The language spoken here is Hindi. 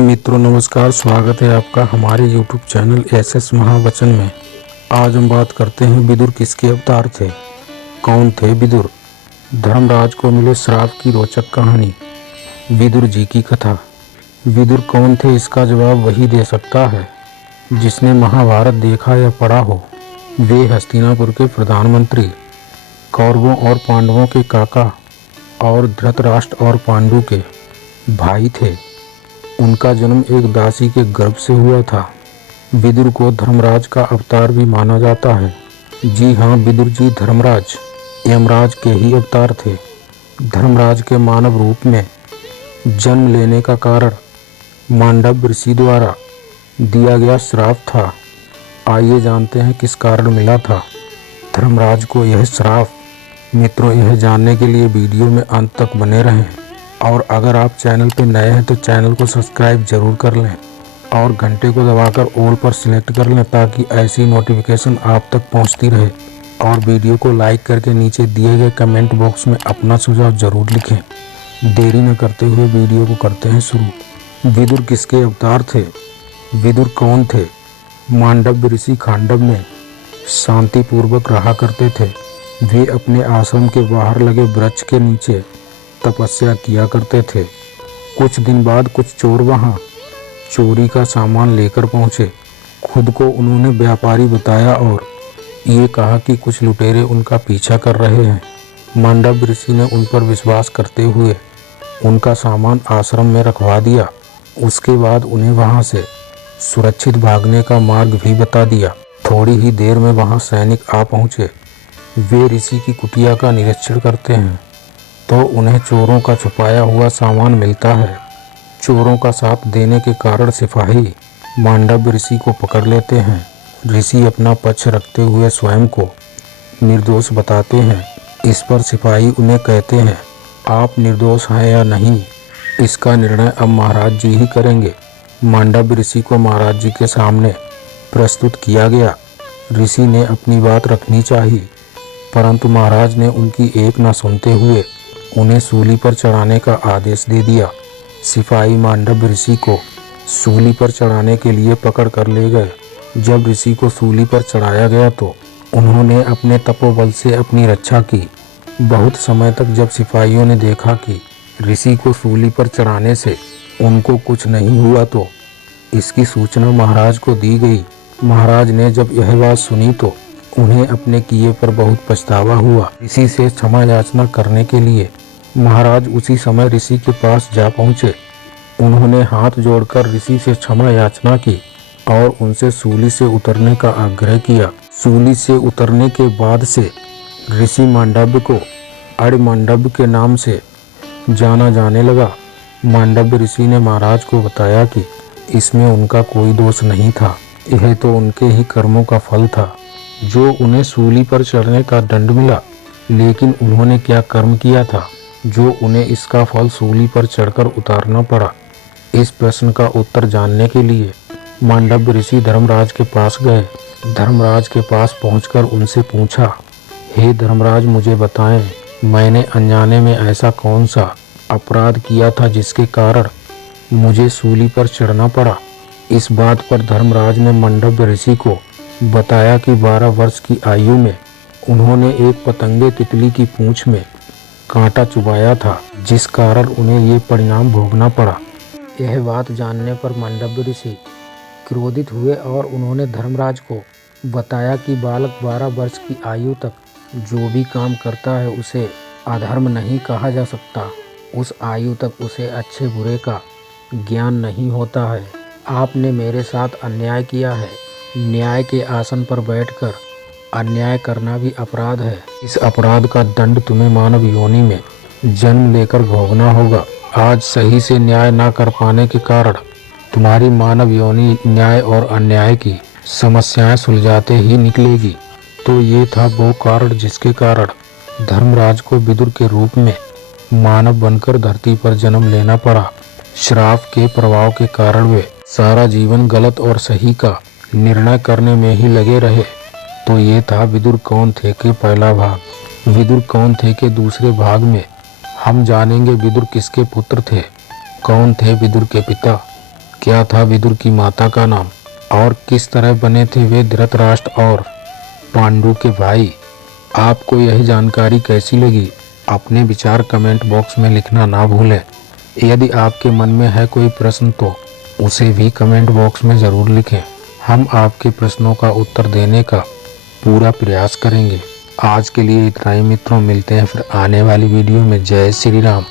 मित्रों नमस्कार, स्वागत है आपका हमारे YouTube चैनल एसएस महावचन में। आज हम बात करते हैं विदुर किसके अवतार थे। कौन थे विदुर? धर्मराज को मिले श्राप की रोचक कहानी, विदुर जी की कथा। विदुर कौन थे, इसका जवाब वही दे सकता है जिसने महाभारत देखा या पढ़ा हो। वे हस्तिनापुर के प्रधानमंत्री, कौरवों और पांडवों के काका और धृतराष्ट्र और पांडु के भाई थे। उनका जन्म एक दासी के गर्भ से हुआ था। विदुर को धर्मराज का अवतार भी माना जाता है। जी हाँ, विदुर जी धर्मराज यमराज के ही अवतार थे। धर्मराज के मानव रूप में जन्म लेने का कारण मांडव ऋषि द्वारा दिया गया श्राप था। आइए जानते हैं किस कारण मिला था धर्मराज को यह श्राप। मित्रों, यह जानने के लिए वीडियो में अंत तक बने रहें और अगर आप चैनल पर नए हैं तो चैनल को सब्सक्राइब जरूर कर लें और घंटे को दबाकर ऑल पर सिलेक्ट कर लें ताकि ऐसी नोटिफिकेशन आप तक पहुंचती रहे। और वीडियो को लाइक करके नीचे दिए गए कमेंट बॉक्स में अपना सुझाव जरूर लिखें। देरी न करते हुए वीडियो को करते हैं शुरू। विदुर किसके अवतार थे? विदुर कौन थे? मांडव ऋषि खांडव में शांतिपूर्वक रहा करते थे। वे अपने आश्रम के बाहर लगे वृक्ष के नीचे तपस्या किया करते थे। कुछ दिन बाद कुछ चोर वहां चोरी का सामान लेकर पहुंचे। खुद को उन्होंने व्यापारी बताया और ये कहा कि कुछ लुटेरे उनका पीछा कर रहे हैं। मांडव ऋषि ने उन पर विश्वास करते हुए उनका सामान आश्रम में रखवा दिया। उसके बाद उन्हें वहां से सुरक्षित भागने का मार्ग भी बता दिया। थोड़ी ही देर में वहां सैनिक आ पहुंचे। वे ऋषि की कुटिया का निरीक्षण करते हैं तो उन्हें चोरों का छुपाया हुआ सामान मिलता है। चोरों का साथ देने के कारण सिपाही मांडव ऋषि को पकड़ लेते हैं। ऋषि अपना पक्ष रखते हुए स्वयं को निर्दोष बताते हैं। इस पर सिपाही उन्हें कहते हैं, आप निर्दोष हैं या नहीं, इसका निर्णय अब महाराज जी ही करेंगे। मांडव ऋषि को महाराज जी के सामने प्रस्तुत किया गया। ऋषि ने अपनी बात रखनी चाहिए, परंतु महाराज ने उनकी एक न सुनते हुए उन्हें सूली पर चढ़ाने का आदेश दे दिया। सिपाही मांडव ऋषि को सूली पर चढ़ाने के लिए पकड़ कर ले गए। जब ऋषि को सूली पर चढ़ाया गया तो उन्होंने अपने तपोबल से अपनी रक्षा की। बहुत समय तक जब सिपाहियों ने देखा कि ऋषि को सूली पर चढ़ाने से उनको कुछ नहीं हुआ तो इसकी सूचना महाराज को दी गई। महाराज ने जब यह बात सुनी तो उन्हें अपने किए पर बहुत पछतावा हुआ। ऋषि से क्षमा याचना करने के लिए महाराज उसी समय ऋषि के पास जा पहुंचे। उन्होंने हाथ जोड़कर ऋषि से क्षमा याचना की और उनसे सूली से उतरने का आग्रह किया। सूली से उतरने के बाद से ऋषि मांडव को अड़मांडव के नाम से जाना जाने लगा। मांडव ऋषि ने महाराज को बताया कि इसमें उनका कोई दोष नहीं था, यह तो उनके ही कर्मों का फल था जो उन्हें सूली पर चढ़ने का दंड मिला। लेकिन उन्होंने क्या कर्म किया था जो उन्हें इसका फल सूली पर चढ़कर उतारना पड़ा? इस प्रश्न का उत्तर जानने के लिए मांडव ऋषि धर्मराज के पास गए। धर्मराज के पास पहुंचकर उनसे पूछा, हे धर्मराज, मुझे बताएं, मैंने अनजाने में ऐसा कौन सा अपराध किया था जिसके कारण मुझे सूली पर चढ़ना पड़ा? इस बात पर धर्मराज ने मांडव ऋषि को बताया कि 12 वर्ष की आयु में उन्होंने एक पतंगे तितली की पूंछ में कांटा चुभाया था, जिस कारण उन्हें ये परिणाम भोगना पड़ा। यह बात जानने पर मांडव ऋषि क्रोधित हुए और उन्होंने धर्मराज को बताया कि बालक 12 वर्ष की आयु तक जो भी काम करता है उसे अधर्म नहीं कहा जा सकता। उस आयु तक उसे अच्छे बुरे का ज्ञान नहीं होता है। आपने मेरे साथ अन्याय किया है। न्याय के आसन पर बैठकर अन्याय करना भी अपराध है। इस अपराध का दंड तुम्हें मानव योनि में जन्म लेकर भोगना होगा। आज सही से न्याय न कर पाने के कारण तुम्हारी मानव योनि न्याय और अन्याय की समस्याएं सुलझाते ही निकलेगी। तो ये था वो कारण जिसके कारण धर्मराज को विदुर के रूप में मानव बनकर धरती पर जन्म लेना पड़ा। श्राप के प्रभाव के कारण वे सारा जीवन गलत और सही का निर्णय करने में ही लगे रहे। तो ये था विदुर कौन थे के पहला भाग। विदुर कौन थे के दूसरे भाग में हम जानेंगे विदुर किसके पुत्र थे, कौन थे विदुर के पिता, क्या था विदुर की माता का नाम और किस तरह बने थे वे धृतराष्ट्र और पांडु के भाई। आपको यह जानकारी कैसी लगी? अपने विचार कमेंट बॉक्स में लिखना ना भूलें। यदि आपके मन में है कोई प्रश्न तो उसे भी कमेंट बॉक्स में ज़रूर लिखें। हम आपके प्रश्नों का उत्तर देने का पूरा प्रयास करेंगे। आज के लिए इतना ही मित्रों, मिलते हैं फिर आने वाली वीडियो में। जय श्री राम।